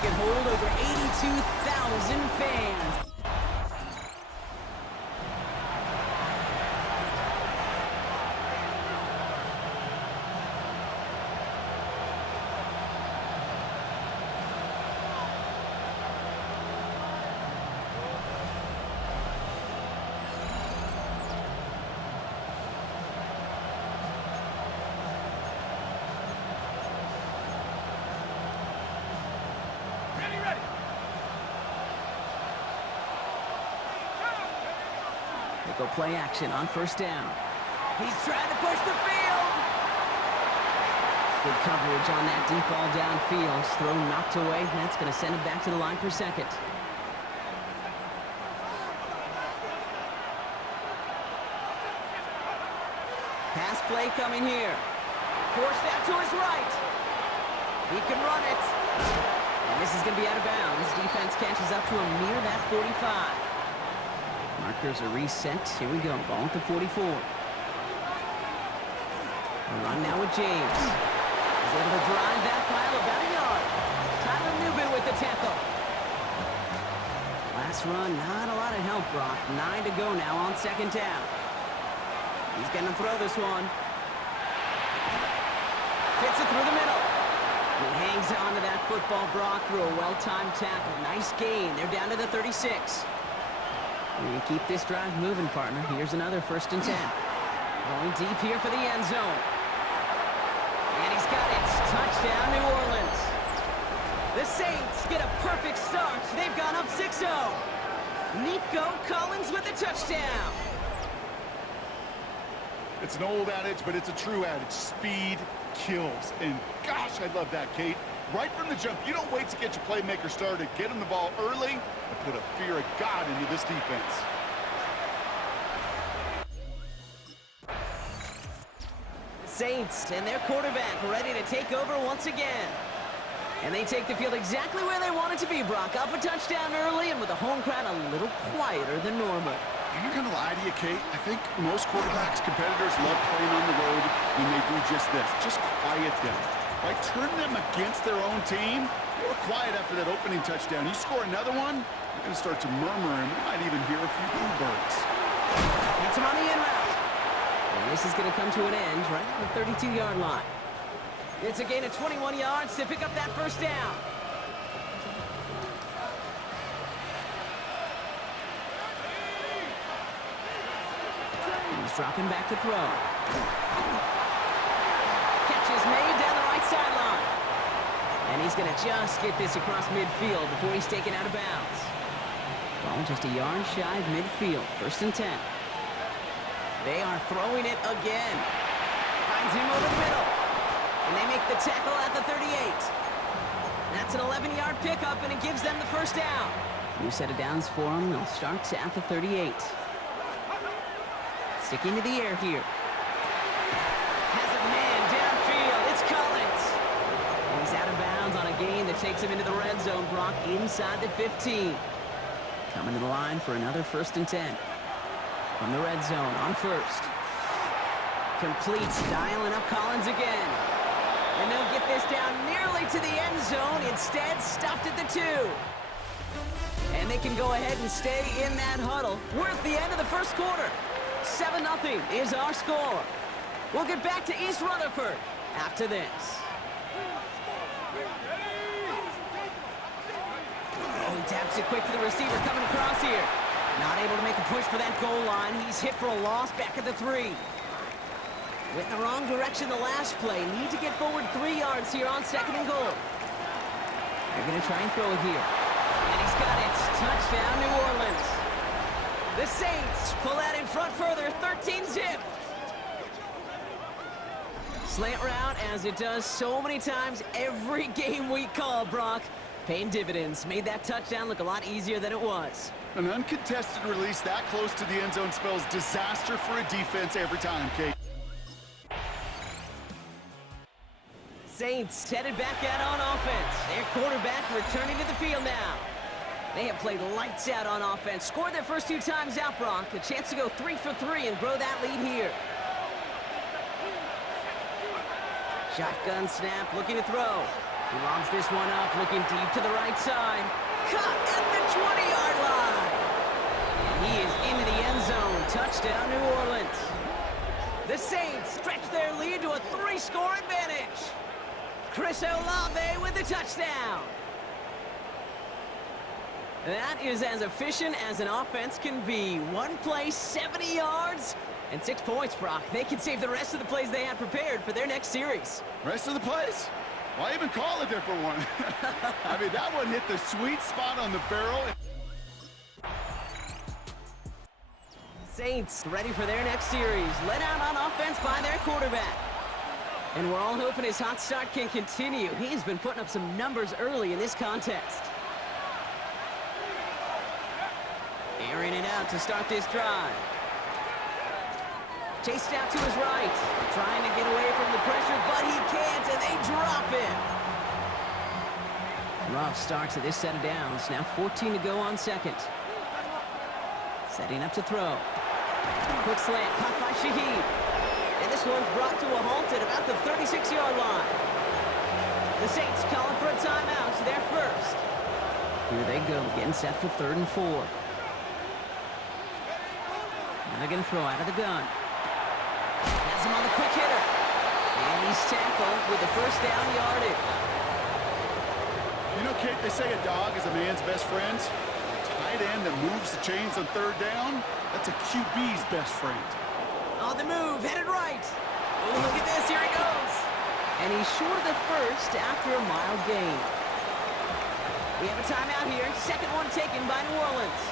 They can hold over 82,000 fans. Go play action on first down. He's trying to push the field. Good coverage on that deep ball downfield. Throw knocked away. That's going to send him back to the line for second. Pass play coming here. Forced out to his right. He can run it. And this is going to be out of bounds. Defense catches up to him near that 45. Markers are reset. Here we go. Ball at the 44. A run now with James. He's able to drive that pile about a yard. Tyler Newbin with the tackle. Last run, not a lot of help, Brock. 9 to go now on second down. He's going to throw this one. Fits it through the middle. He hangs on to that football, Brock, through a well-timed tackle. Nice gain. They're down to the 36. And keep this drive moving, partner. Here's another 1st and 10. Going deep here for the end zone. And he's got it. Touchdown, New Orleans. The Saints get a perfect start. They've gone up 6-0. Nico Collins with the touchdown. It's an old adage, but it's a true adage. Speed kills. And gosh, I love that, Kate. Right from the jump, you don't wait to get your playmaker started. Get him the ball early and put a fear of God into this defense. Saints and their quarterback ready to take over once again. And they take the field exactly where they want it to be, Brock. Up a touchdown early and with the home crowd a little quieter than normal. I'm not going to lie to you, Kate. I think most quarterbacks, competitors love playing on the road when they do just this. Just quiet them. By turning them against their own team, they were quiet after that opening touchdown. You score another one, you're going to start to murmur, and we might even hear a few bluebirds. Gets him on the in route. And this is going to come to an end right at the 32-yard line. It's a gain of 21 yards to pick up that first down. He's dropping back to throw. Is made down the right sideline. And he's going to just get this across midfield before he's taken out of bounds. Ball just a yard shy of midfield. 1st and 10. They are throwing it again. Finds him over the middle. And they make the tackle at the 38. That's an 11-yard pickup, and it gives them the first down. New set of downs for them. They'll start at the 38. Sticking to the air here. On a gain that takes him into the red zone, Brock, inside the 15. Coming to the line for another 1st and 10. From the red zone on first. Completes, dialing up Collins again. And they'll get this down nearly to the end zone. Instead, stopped at the 2. And they can go ahead and stay in that huddle. We're at the end of the first quarter. 7-0 is our score. We'll get back to East Rutherford after this. He taps it quick to the receiver coming across here. Not able to make a push for that goal line. He's hit for a loss back at the 3. Went in the wrong direction the last play. Need to get forward 3 yards here on 2nd and goal. They're going to try and throw it here. And he's got it. Touchdown, New Orleans. The Saints pull out in front further. 13-zip. Slant route, as it does so many times every game we call, Brock. Paying dividends. Made that touchdown look a lot easier than it was. An uncontested release that close to the end zone spells disaster for a defense every time, Kate. Saints headed back out on offense. Their quarterback returning to the field now. They have played lights out on offense. Scored their first 2 times out, Brock. A chance to go 3 for 3 and grow that lead here. Shotgun snap, looking to throw. He lobs this one up, looking deep to the right side. Caught at the 20-yard line. And he is into the end zone. Touchdown, New Orleans. The Saints stretch their lead to a 3-score advantage. Chris Olave with the touchdown. That is as efficient as an offense can be. One play, 70 yards, and 6 points, Brock. They can save the rest of the plays they had prepared for their next series. Rest of the plays? Why even call a different one? I mean, that one hit the sweet spot on the barrel. Saints ready for their next series. Led out on offense by their quarterback. And we're all hoping his hot start can continue. He's been putting up some numbers early in this contest. Airing it out to start this drive. Chased out to his right. Trying to get away from the pressure, but he can't, and they drop it. Rough start to this set of downs. Now 14 to go on second. Setting up to throw. Quick slant, caught by Shaheed. And this one's brought to a halt at about the 36-yard line. The Saints calling for a timeout. They're first. Here they go, getting set for 3rd and 4. Now they're going to throw out of the gun. Has him on the quick hitter. And he's tackled with the first down yardage. You know, Kate, they say a dog is a man's best friend. A tight end that moves the chains on 3rd down, that's a QB's best friend. On the move, headed right. Oh, look at this, here he goes. And he's short of the first after a mild gain. We have a timeout here. Second one taken by New Orleans.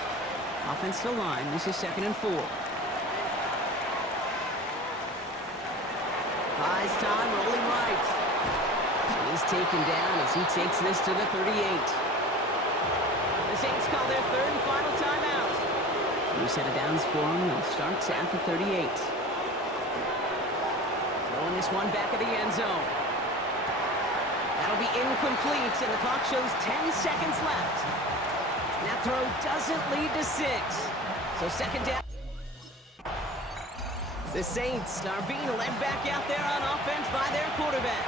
Offensive line, this is 2nd and 4. Buys time, rolling right. And he's taken down as he takes this to the 38. The Saints call their 3rd and final timeout. New set of downs for him, and starts at the 38. Throwing this one back of the end zone. That'll be incomplete, and the clock shows 10 seconds left. That throw doesn't lead to 6. So 2nd down. The Saints are being led back out there on offense by their quarterback.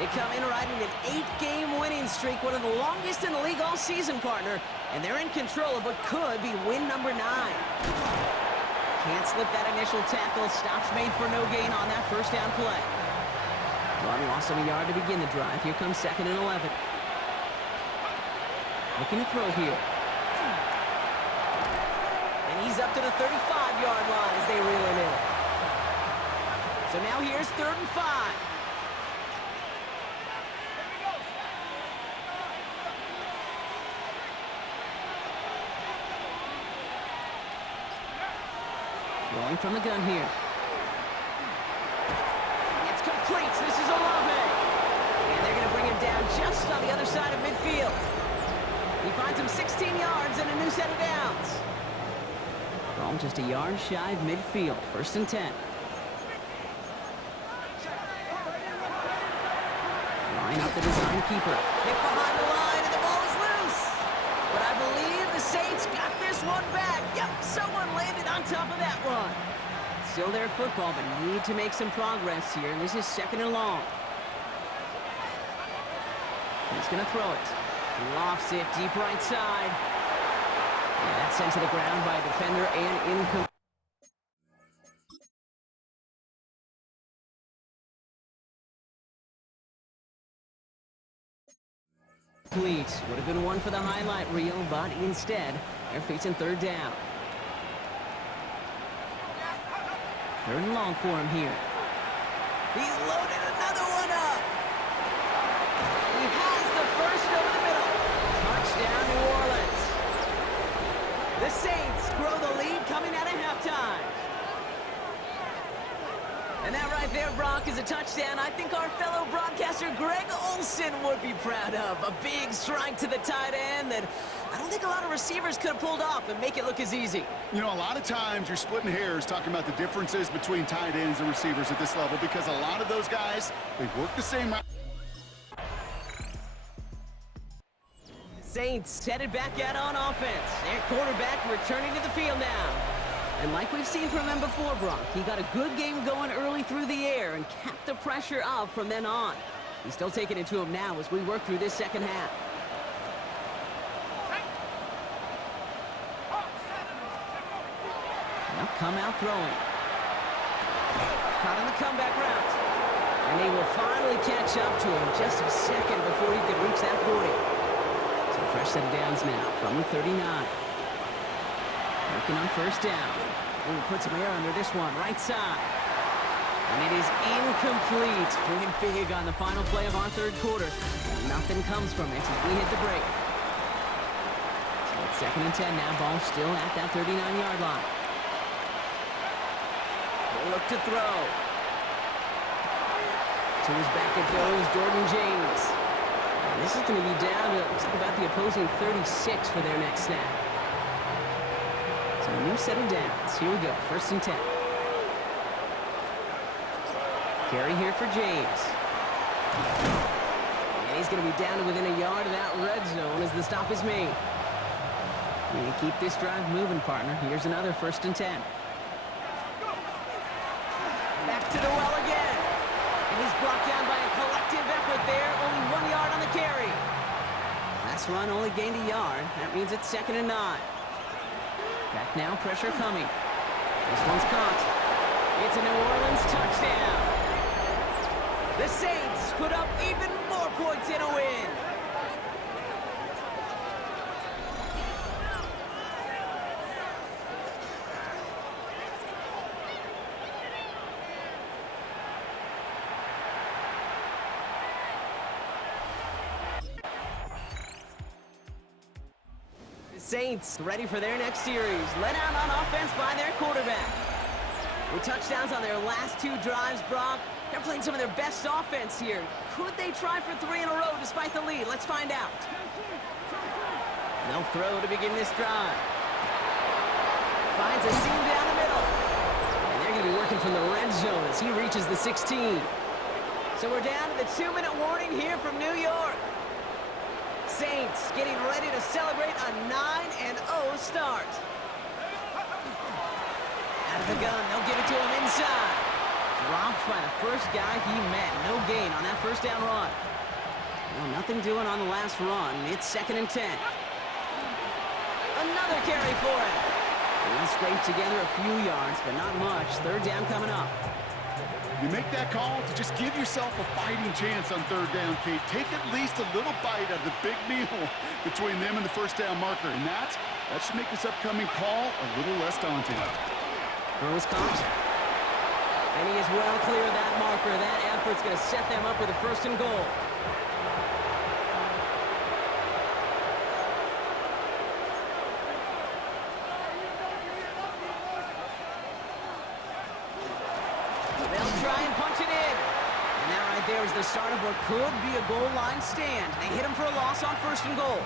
They come in riding an 8-game winning streak, one of the longest in the league all season, partner, and they're in control of what could be win number 9. Can't slip that initial tackle. Stops made for no gain on that first down play. Run loss of a yard to begin the drive. Here comes 2nd and 11. Looking to throw here. And he's up to the 35-yard line as they reel him in. So now here's 3rd and 5. Rolling from the gun here. It's complete. This is Olave. And they're going to bring him down just on the other side of midfield. He finds him 16 yards and a new set of downs. Ball just a yard shy of midfield. 1st and 10. Line up the design keeper. Hit behind the line and the ball is loose. But I believe the Saints got this one back. Yep, someone landed on top of that one. Still their football, but need to make some progress here. And this is 2nd and long. He's going to throw it. Lofts it deep right side. And that's sent to the ground by a defender and incomplete. Would have been one for the highlight reel, but instead, they're facing 3rd down. 3rd and long for him here. He's loaded another one up. He has the first over the middle. Touchdown, New Orleans. The Saints grow the lead coming out of halftime. And that right there, Brock, is a touchdown I think our fellow broadcaster Greg Olsen would be proud of. A big strike to the tight end that I don't think a lot of receivers could have pulled off and make it look as easy. You know, a lot of times you're splitting hairs talking about the differences between tight ends and receivers at this level because a lot of those guys, they work the same route. Saints headed back out on offense. Their quarterback returning to the field now. And like we've seen from him before, Brock, he got a good game going early through the air and kept the pressure up from then on. He's still taking it to him now as we work through this second half. Now come out throwing. Caught on the comeback route. And they will finally catch up to him just a second before he could reach that 40. So fresh set of downs now from the 39. Working on first down. Ooh, put some air under this one, right side. And it is incomplete. Went big on the final play of our third quarter. And nothing comes from it as we hit the break. So it's 2nd and 10 now. Ball still at that 39-yard line. We'll look to throw. To his back it goes, Jordan James. And this is going to be down to about the opposing 36 for their next snap. So a new set of downs. Here we go, 1st and 10. Carry here for James. And he's going to be down to within a yard of that red zone as the stop is made. And keep this drive moving, partner. Here's another 1st and 10. Back to the well again. And he's brought down by a collective effort there. Only 1 yard on the carry. Last run only gained a yard. That means it's 2nd and 9. Back now, pressure coming. This one's caught. It's a New Orleans touchdown. The Saints put up even more points in a win. Saints ready for their next series. Let out on offense by their quarterback. With touchdowns on their last 2 drives, Brock, they're playing some of their best offense here. Could they try for 3 in a row despite the lead? Let's find out. They'll throw to begin this drive. Finds a seam down the middle. And they're going to be working from the red zone as he reaches the 16. So we're down to the 2-minute warning here from New York. Saints getting ready to celebrate a 9-0 start. Out of the gun, they'll give it to him inside. Dropped by the first guy he met. No gain on that first down run. Well, nothing doing on the last run. It's 2nd and 10. Another carry for him. He'll scrape together a few yards, but not much. 3rd down coming up. You make that call to just give yourself a fighting chance on 3rd down, Kate. Take at least a little bite out of the big meal between them and the first down marker. And that should make this upcoming call a little less daunting. Rose caught. And he is well clear of that marker. That effort's going to set them up with a 1st and goal. They'll try and punch it in. And that right there is the start of what could be a goal line stand. They hit him for a loss on 1st and goal.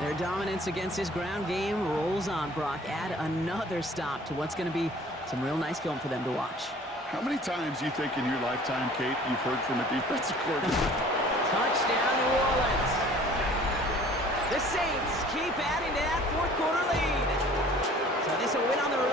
Their dominance against this ground game rolls on, Brock. Add another stop to what's going to be some real nice film for them to watch. How many times do you think in your lifetime, Kate, you've heard from a defensive coordinator? Touchdown, New Orleans. The Saints keep adding to that 4th quarter lead. So this will win on the road.